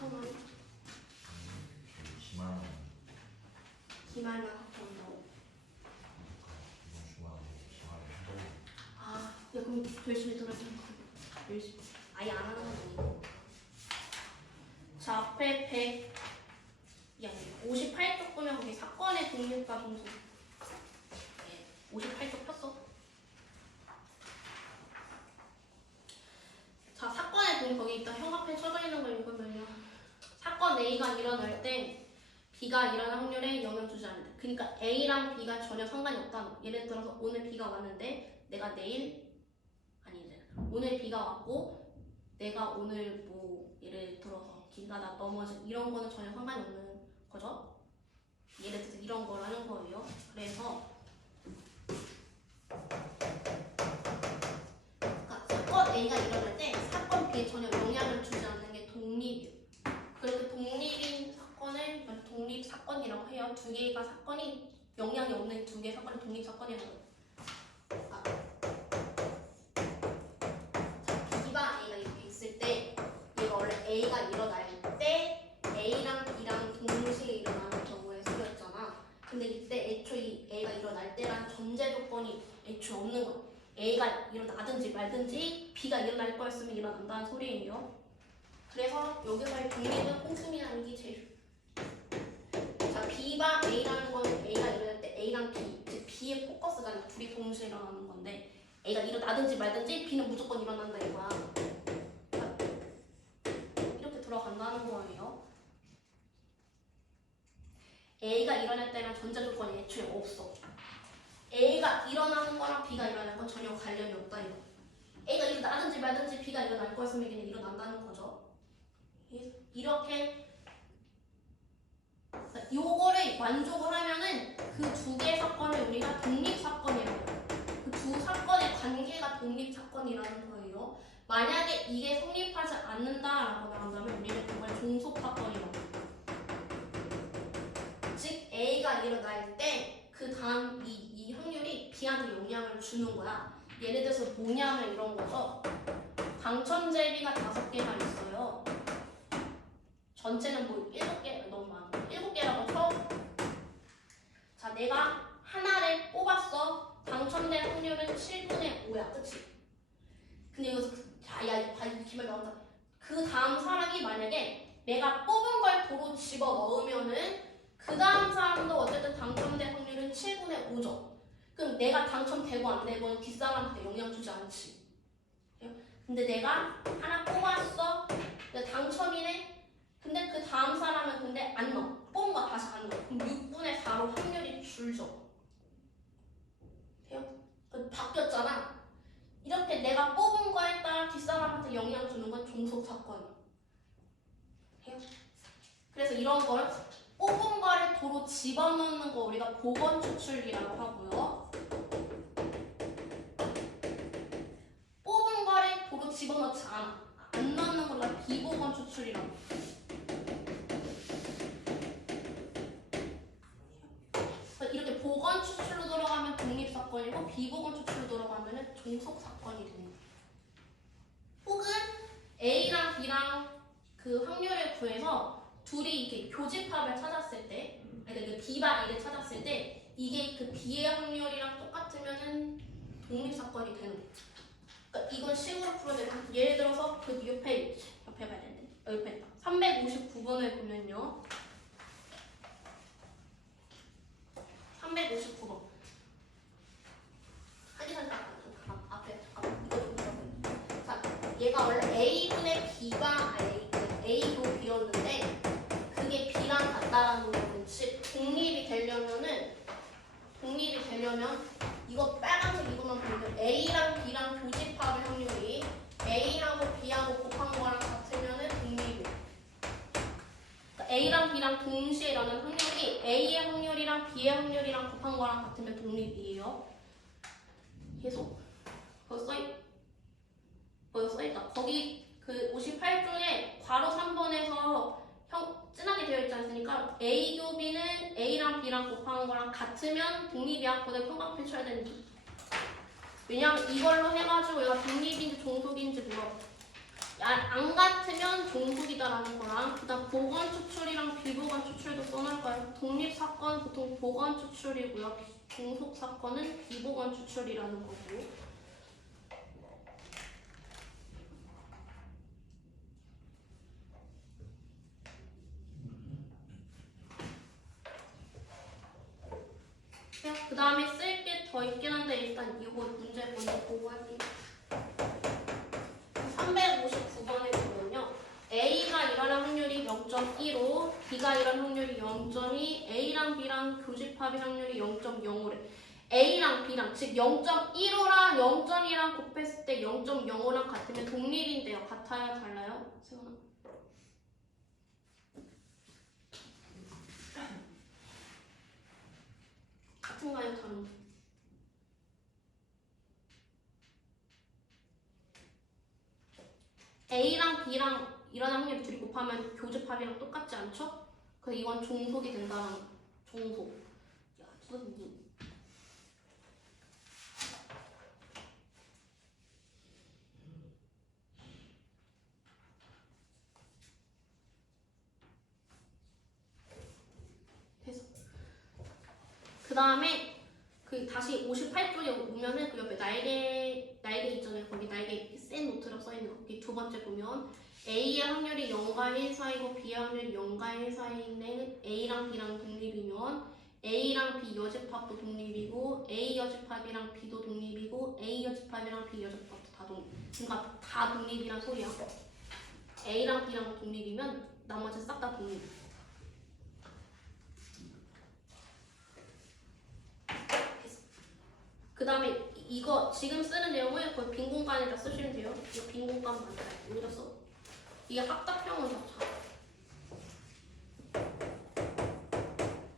학번은 기말만 학번이라고. 아, 야 그럼 열심히 들어줘. 열심히. 아예 안 하는 건 아니고. 자, 앞에 100. 야, 58쪽 보면 거기 사건의 독립과 종속. 네, 58쪽 폈어. 자, 사건의 독립 거기 일단 형광펜 쳐져 있는 걸 읽으면요. 사건 A가 일어날 때 B가 일어날 확률에 영향 주지 않는다. 그러니까 A랑 B가 전혀 상관이 없다는 거. 예를 들어서 오늘 B가 왔는데 내가 내일 아니지. 오늘 B가 왔고 내가 오늘 뭐 예를 들어서 길 가다 넘어진 이런 거는 전혀 상관이 없는 거죠. 예를 들어서 이런 걸 하는 거예요. 그래서 그러니까 사건 A가 일어날 때 사건 B에 전혀 영향을 주지 않는 게 독립이에요. 그렇게 독립인 사건을 독립 사건이라고 해요. 두 개가 사건이 영향이 없는 두 개의 사건을 독립 사건이라고 해요. B가 A가 이렇게 있을 때 얘가 원래 A가 일어날 때 A랑 B랑 동시에 일어나는 경우에 쓰였잖아. 근데 이때 애초에 A가 일어날 때란 전제 조건이 애초에 없는 거야. A가 일어나든지 말든지 B가 일어날 거였으면 일어난다는 소리예요. 그래서 여기서의 독립은 꼼수미라는 게 제일 자, B가 A라는 거는 A가 일어날 때 A랑 B, 즉 B의 포커스가 둘이 동시에 일어나는 건데 A가 일어나든지 말든지 B는 무조건 일어난다 이거야. 이렇게 들어간다는 거예요. A가 일어날 때랑 전제 조건이 애초에 없어. A가 일어나는 거랑 B가 일어나는 건 전혀 관련이 없다 이거. A가 일어나든지 말든지 B가 일어날 거였으면 얘는 일어난다는 거죠. 이렇게 요거를 만족을 하면은 그 두 개의 사건을 우리가 독립사건이라고 해요. 그 두 사건의 관계가 독립사건이라는 거예요. 만약에 이게 성립하지 않는다라고 나온다면 우리는 그걸 종속사건이라고 해요. 즉 A가 일어날 때 그 다음 이 확률이 B한테 영향을 주는 거야. 예를 들어서 뭐냐면 이런 거죠. 당첨제비가 5개가 있어요. 전체는 뭐 7개, 너무 많아. 7개라고 쳐. 자, 내가 하나를 뽑았어. 당첨될 확률은 7분의 5야. 그치? 근데 여기서 야, 기말 나온다. 그 다음 사람이 만약에 내가 뽑은 걸 도로 집어 넣으면은 그 다음 사람도 어쨌든 당첨될 확률은 7분의 5죠. 그럼 내가 당첨되고 안 되고는 뒷사람한테 영향 주지 않지. 근데 내가 하나 뽑았어. 근데 당첨이네. 근데 그 다음 사람은 근데 안 넣어. 뽑은 거 다시 안 넣어. 그럼 6분의 4로 확률이 줄죠. 돼요? 바뀌었잖아. 이렇게 내가 뽑은 거에 따라 뒷사람한테 영향 주는 건 종속사건이에요. 돼요? 그래서 이런 걸 뽑은 거를 도로 집어넣는 거 우리가 보건 추출기라고 하고요. 뽑은 거를 도로 집어넣지 않아. 안 넣는 걸 비보건 추출이라고 해요. 이렇게 보건 추출로 들어가면 독립사건이고 비보건 추출로 들어가면 종속사건이 됩니다. 혹은 A랑 B랑 그 확률을 구해서 둘이 이렇게 교집합을 찾았을 때, 그러니까 그 B와 A를 찾았을 때 이게 그 B의 확률이랑 똑같으면은 독립사건이 되는 거예요. 그러니까 이건 식으로 풀어야 돼요. 예를 들어서 그 옆에 봐야 되는데 옆에 있다. 359번을 보면요. 359번. 앞에 자, 얘가 원래 A분의 B가 A도 B였는데 그게 B랑 같다라는 거는 즉 독립이 되려면 이거 빨간색 이거만 보면 A랑 B랑 교집합의 확률이 A하고 B하고 곱한 거랑 같으면은 독립이에요. 그러니까 A랑 B랑 동시에 일어나는 확률이 A의 확률이랑 B의 확률이랑 곱한 거랑 같으면 독립이에요. 계속 거기 써있다. 거기 그 58쪽에 괄호 3번에서 진하게 되어 있지 않습니까? A 교비는 A랑 B랑 곱한 거랑 같으면 독립이야. 거기다 평광표 쳐야 되는데. 왜냐면 이걸로 해가지고 얘가 독립인지 종속인지 물어. 안 같으면 종속이다라는 거랑 그 다음 추출도 써놓을까요? 독립 사건 보통 보건 추출이고요. 종속 사건은 비보건 추출이라는 거고. 그 다음에 쓸 게 더 있긴 한데 일단 이거 문제 먼저 보고 할게요. 359번에 보면요. A가 일어날 확률이 0.15, B가 일어날 확률이 0.2, A랑 B랑 교집합의 확률이 0.05래. A랑 B랑 즉 0.15랑 0.2랑 곱했을 때 0.05랑 같으면 독립인데요. 같아요? 달라요? 세훈아. 같은가요? 다른가요? A랑 B랑 일어날 확률 둘이 곱하면 교집합이랑 똑같지 않죠? 그래서 이건 종속이 된다는 거. 종속. 야, 선생님. 됐어. 그 다음에 그 다시 58쪽에 오면은 그 옆에 날개 있잖아요. 거기 날개 센 노트로 써있는 거기 두 번째 보면 A의 확률이 0과 1 사이고 B의 확률이 0과 1 사이는 A랑 B랑 독립이면 A랑 B 여집합도 독립이고 A 여집합이랑 B도 독립이고 A 여집합이랑 B 여집합도 다 독립. 그러니까 다 독립이란 소리야. A랑 B랑 독립이면 나머지 싹 다 독립. 그 다음에 이거 지금 쓰는 내용을 거의 빈 공간에다 쓰시면 돼요. 이거 빈 공간 만들어요. 여기다 써. 이게 합답형은 다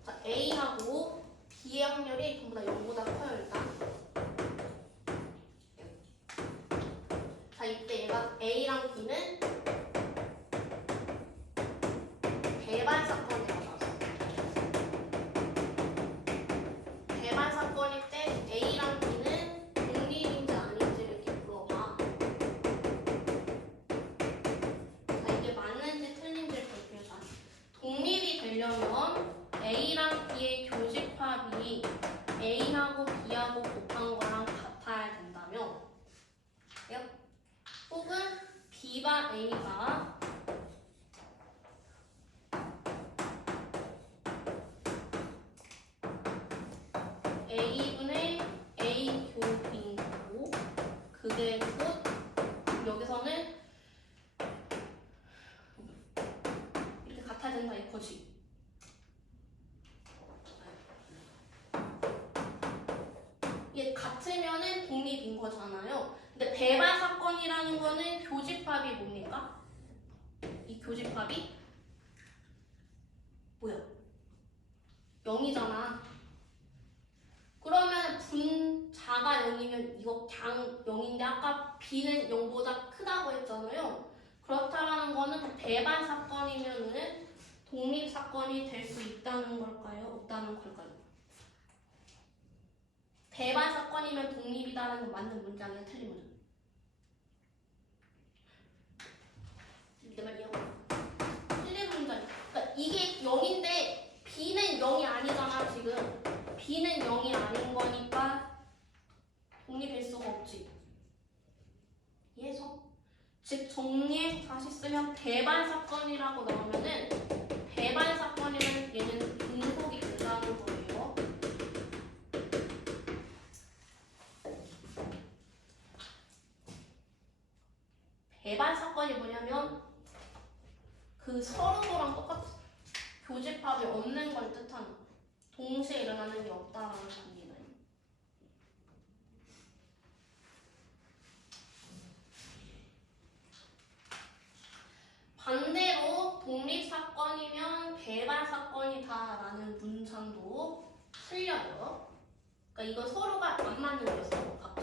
자, A하고 B의 확률이 전부 다 0보다 커요, 일단. 자, 이때 얘가 A랑 B는 배반 사건이라고 나왔어. 배반 사건일 때 A랑 B는 독립인지 아닌지를 이렇게 물어봐. 자, 이게 맞는지 틀린지를 볼게요. 자, 독립이 되려면 A랑 B의 교집합이 A하고 B하고 곱한 거랑 같아야 된다며. 혹은 B가 A가 A분의 A 교비인 거고 그게 곧 여기서는 이렇게 같아야 된다 이거지. 이게 같으면은 독립인 거잖아요. 근데 배반 사건이라는 거는 교집합이 뭡니까? 이 교집합이 뭐야? 0이잖아. 그러면 분자가 0이면 이거 그냥 0인데 아까 B는 0보다 크다고 했잖아요. 그렇다라는 거는 배반 사건이면은 독립 사건이 될 수 있다는 걸까요? 없다는 걸까요? 배반 사건이면 독립이다라는 건 맞는 문장이야, 틀린 문장? 내 말 이해하고? 틀린 문장. 그러니까 이게 0인데 B는 0이 아니잖아 지금. B는 0이 아닌 거니까 독립일 수가 없지. 이해해서? 즉 정리해서 다시 쓰면 배반 사건이라고 나오면은 배반 사건이면 얘는 종속이 된다는 거예요. 배반 사건이 뭐냐면 그 서로랑 똑같은 교집합이 없는 걸 뜻하는 동시에 일어나는 게 없다라는 단계는. 반대로 독립 사건이면 배반 사건이다라는 문장도 틀려요. 그러니까 이건 서로가 안 맞는 거였어. 각자.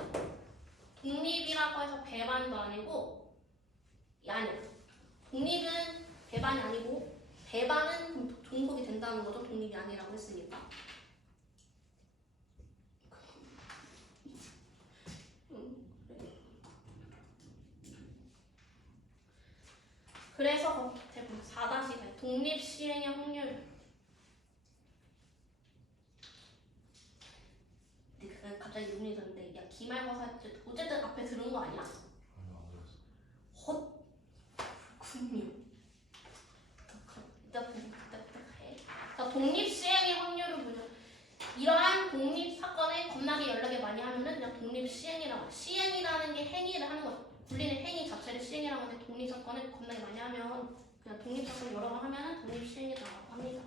독립이라고 해서 배반도 아니고 아니 독립은 배반이 아니고 배반은 종속이 된다는 거죠. 독립이 아니라고 했으니까. 그래서 대부분 4-8 독립 시행의 확률 갑자기 눈이 드는데 야 기말고사 어쨌든 앞에 들은 거 아니야? 아니요, 안 들었어요. 헛 그렇군요. 일단 해. 자 독립시행의 확률을 보자. 이러한 독립 사건을 겁나게 연락이 많이 하면은 그냥 독립시행이라고. 시행이라는 게 행위를 하는 거. 굴리는 행위 자체를 시행이라고 하는데 독립 사건을 겁나게 많이 하면 그냥 독립 사건 여러 번 하면은 독립시행이라고 합니다.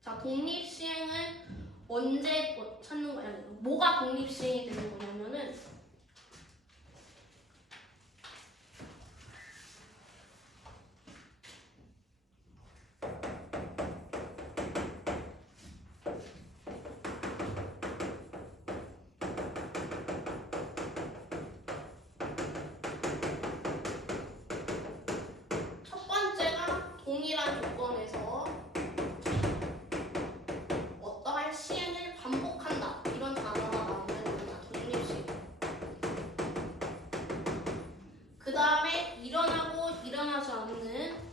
자 독립시행을 언제 찾는 거냐? 뭐가 독립시행이 되는 거냐면은 첫 번째가 동일한 조건에서 어떠한 시행을 반복한다. 이런 단어가 나오면 우리가 독립시행. 그 다음에 일어나고 일어나지 않는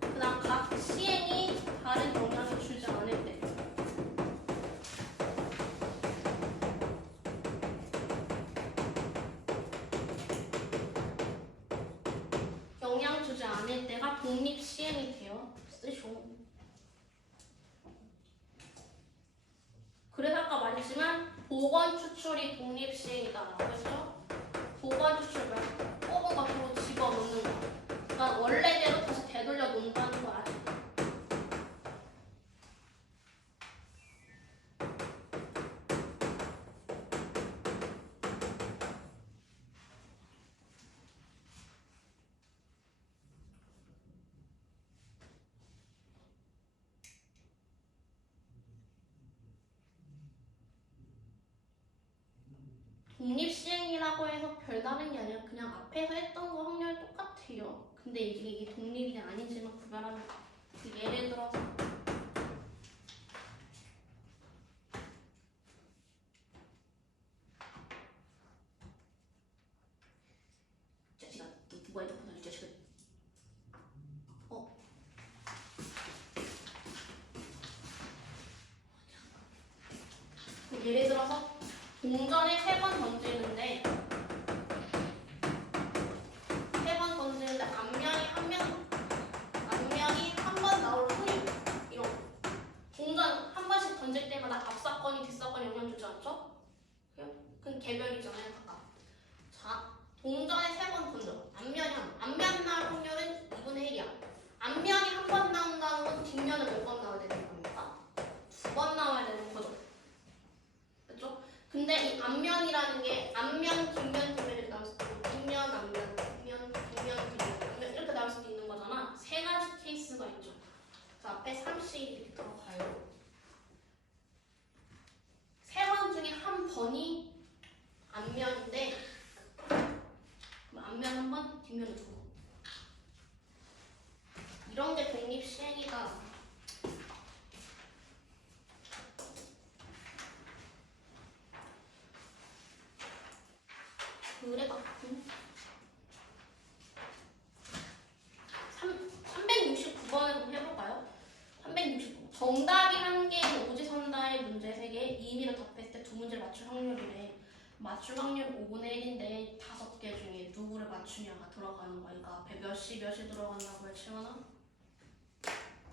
그 다음 각 시행이 다른 영향을 주지 않을 때 영향 주지 않을 때가 독립시행이 돼요. 쓰쇼. 그래서 아까 말했지만 보건 추출이 독립시행이다라고 했죠. 보건 추출 말고 뽑은 것으로 집어넣는 거. 그러니까 원래대로 다시 되돌려 놓는다는 거 아시죠? 독립시행이라고 해서 별다른 게 아니라 그냥 앞에서 했던 거 확률 똑같아요. 근데 이게 독립이 아닌지만 구별하는 거. 예를 들어서 자식아, 너 누가 핸드폰 이 자식아. 예를 들어서 동전에 3번 던지는데 앞면이 한 번 나올 확률 이런 거. 동전 한 번씩 던질 때마다 앞사건이 뒷사건이 영향 주지 않죠? 그건 개별이잖아요, 각각. 자, 동전에 3번 던져. 앞면 나올 확률은 2분의 1이야. 앞면이 한 번 나온다는 건 뒷면은 몇 번 나와야 되는 겁니까? 2번 나와야 되는 거죠. 그렇죠? 근데 이 앞면이라는 게 앞면, 뒷면, 뒷면 이렇게 나올 수도 있고 뒷면, 앞면, 뒷면, 뒷면 이렇게 나올 수도 있는 거잖아. 3가지 케이스가 있죠. 자, 앞에 3씩 이렇게 들어가요. 3번 중에 한 번이 앞면인데 그럼 앞면 한 번, 뒷면 2번. 이런 게 독립시행이다. 그래갖고 369번을 한번 해볼까요? 369번. 정답이 1개, 오지선다의 문제 3개, 이의미를 답했을 때 2문제를 맞출 확률이래. 맞출 확률 5분의 1인데 5개 중에 누구를 맞추냐가 들어가는 거니까 앞에 몇이 들어간다고 했지만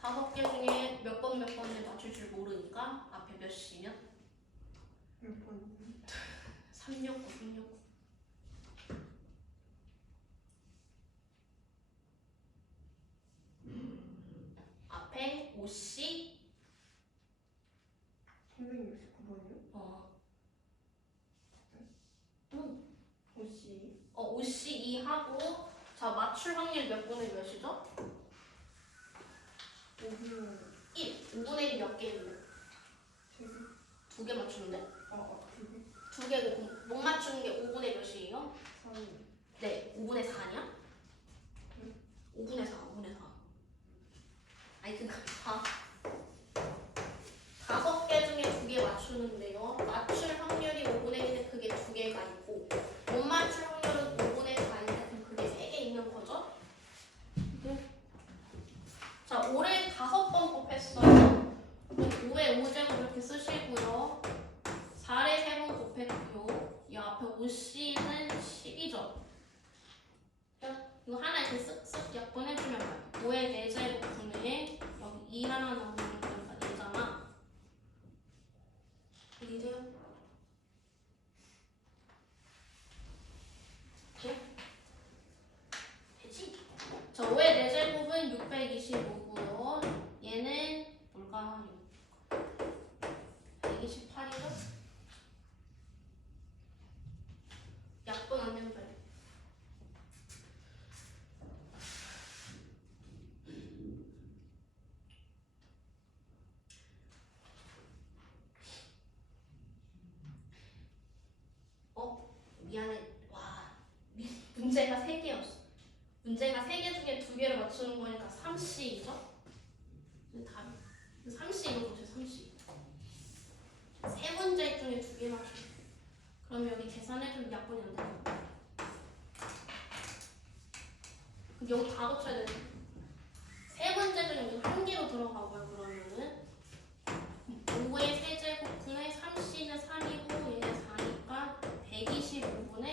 5개 중에 몇 번을 맞출 줄 모르니까 앞에 몇이면? 몇 번? 369. 앞에 5씨 369번이요? 혹시 5씨 2하고 자 맞출 확률 몇 분의 몇이죠? 5분의 1. 5분의 1이 몇 개인데? 3개? 2개 맞추는데? 2개? 2개 못 맞추는 게 5분의 몇이에요? 3. 네, 5분의 4냐? 응? 5분의 4. 아니 그니까 5개 중에 2개 맞추는데요. 맞출 확률이 5분의 1인데 그게 2개가 있고 못 맞출 확률은 5분의 4인데 그럼 그게 3개 있는 거죠? 네. 자, 올해 5번 곱했어요. 5의 5제곱 이렇게 쓰시고요. 이거 하나 이렇게 쓱쓱 약분해주면 돼요. 5의 4제곱분의 여기 2 하나 나오면 그러니까 4잖아. 이해돼요? 돼? 되지? 자, 5의 4제곱은 625고요. 얘는 뭘까? 128이죠? 약분 안 되면 돼. 미안해. 와, 문제가 3개였어. 문제가 3개 중에 2개를 맞추는 거니까 3C이죠? 답이 3C 이거 보세요. 3C. 3문제 중에 2개 맞춰. 그럼 여기 계산해주면 약분이 안 되는 거야. 그럼 여기 다 고쳐야 돼. 3문제 중에 여기 1개로 들어가고요. 그러면은 5의 세제곱분의 3C는 3이고 얘는 4니까 125분의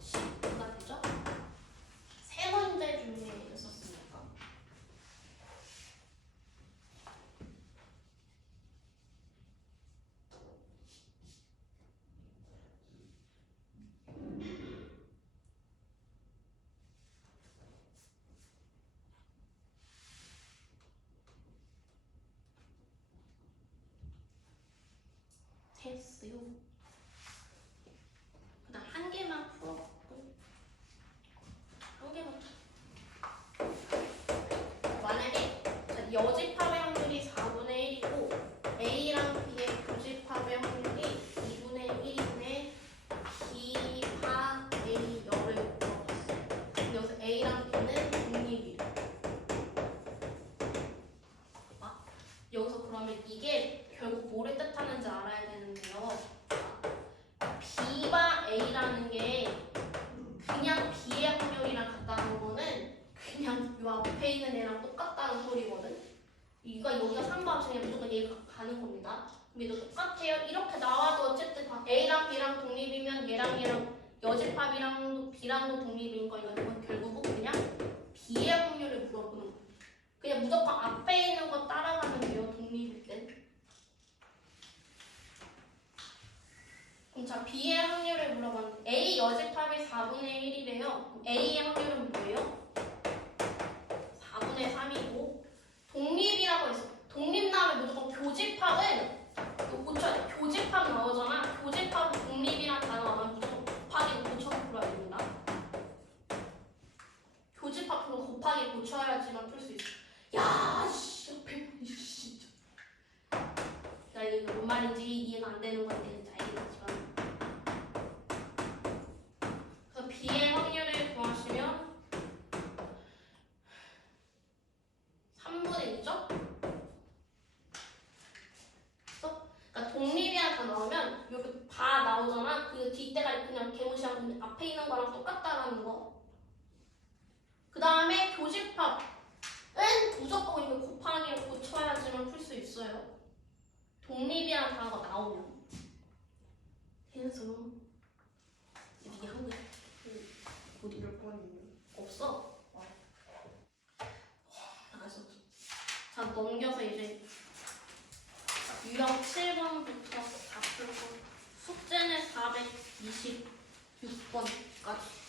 10가 되죠? 3문제 중에 있었으니까. 됐어요. 그다음 1개만 풀어볼게요. 1개만. 만약에 여집합의 확률이 4분의 1이고 A랑 B의 교집합의 확률이 2분의 1인데 B파 A 열을 물어봤어요. 근데 여기서 A랑 B는 독립이에요. 여기서 그러면 이게 결국 뭐를 뜻하는지 알아야 되는데요. B와 A라는 게 그냥 B의 확률이랑 같다는 거는 그냥 요 앞에 있는 애랑 똑같다는 소리거든. 이거 여기가 3번 합치면 무조건 얘가 가는 겁니다. 근데 이거 똑같아요. 이렇게 나와도 어쨌든 다 A랑 B랑 독립이면 얘랑 여집합이랑 B랑도 독립인 거 이건 결국은 그냥 B의 확률을 물어보는 거예요. 그냥 무조건 앞에 있는 거 따라가면 돼요. 독립일 땐. 그럼 자 B의 확률을 물어봤는데 A 여집합이 4분의 1이래요. A의 확률은 뭐예요? 4분의 3이고 독립이라고 했어. 독립 나오면 무조건 교집합은 이거 고쳐야 돼. 교집합 나오잖아. 교집합 독립이란 단어 나오면 무조건 곱하기 고쳐서 풀어야 됩니다. 교집합 그거 곱하기 고쳐야지만 풀 수 있어. 야, 씨, 100번 진짜. 나 이게 뭔 말인지 이해가 안 되는 건데 알겠지만. 그래서 B의 확률을 구하시면 3분의 2죠? 그러니까 독립이란 다 나오면 여기 다 나오잖아. 그 뒷대가리 그냥 개무시하고 앞에 있는 거랑 똑같다라는 거. 그 다음에 교집합은 무조건 이거 곱하기로 고쳐야지만 풀 수 있어요. 독립이란 단어가 나오면. 그래서 이게 한 거야. 어디 몇 번이에요? 없어. 알았어. 자 넘겨서 이제 유형 7번부터 다 풀고 숙제는 426번까지.